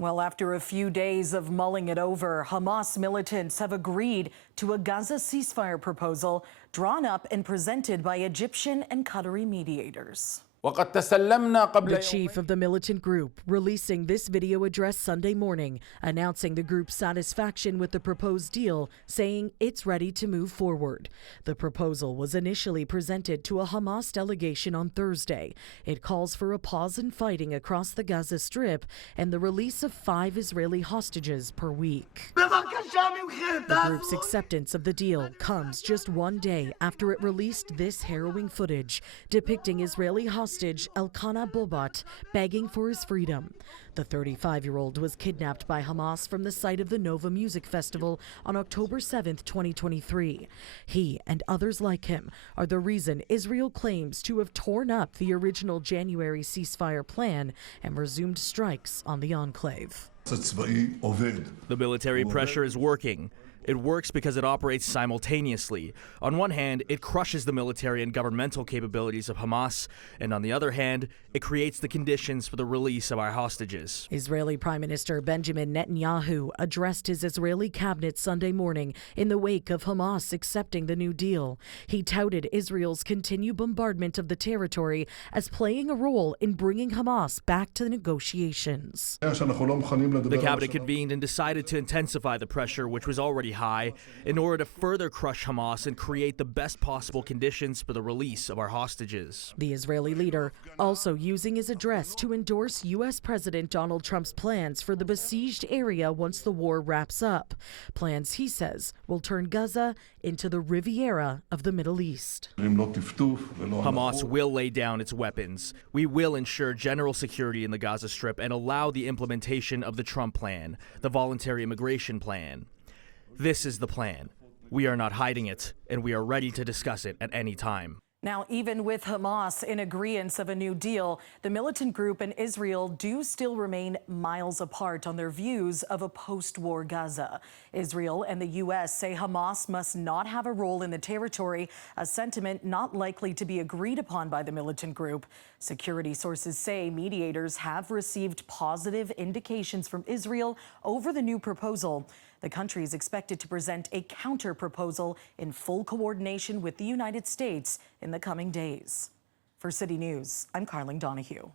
Well, after a few days of mulling it over, Hamas militants have agreed to a Gaza ceasefire proposal drawn up and presented by Egyptian and Qatari mediators. The chief of the militant group releasing this video address Sunday morning, announcing the group's satisfaction with the proposed deal, saying it's ready to move forward. The proposal was initially presented to a Hamas delegation on Thursday. It calls for a pause in fighting across the Gaza Strip and the release of 5 Israeli hostages per week. The group's acceptance of the deal comes just one day after it released this harrowing footage depicting Israeli hostage Elkanah Bobat begging for his freedom. The 35-year-old was kidnapped by Hamas from the site of the Nova Music Festival on October 7, 2023. He and others like him are the reason Israel claims to have torn up the original January ceasefire plan and resumed strikes on the enclave. The military pressure is working. It works because it operates simultaneously. On one hand, it crushes the military and governmental capabilities of Hamas, and on the other hand, it creates the conditions for the release of our hostages. Israeli Prime Minister Benjamin Netanyahu addressed his Israeli cabinet Sunday morning in the wake of Hamas accepting the new deal. He touted Israel's continued bombardment of the territory as playing a role in bringing Hamas back to the negotiations. The cabinet convened and decided to intensify the pressure, which was already high, in order to further crush Hamas and create the best possible conditions for the release of our hostages. The Israeli leader also using his address to endorse U.S. President Donald Trump's plans for the besieged area once the war wraps up. Plans, he says, will turn Gaza into the Riviera of the Middle East. Hamas will lay down its weapons. We will ensure general security in the Gaza Strip and allow the implementation of the Trump plan, the voluntary immigration plan. This is the plan. We are not hiding it, and we are ready to discuss it at any time. Now, even with Hamas in agreement of a new deal, the militant group and Israel do still remain miles apart on their views of a post-war Gaza. Israel and the U.S. say Hamas must not have a role in the territory, a sentiment not likely to be agreed upon by the militant group. Security sources say mediators have received positive indications from Israel over the new proposal. The country is expected to present a counter-proposal in full coordination with the United States in the coming days. For City News, I'm Karling Donoghue.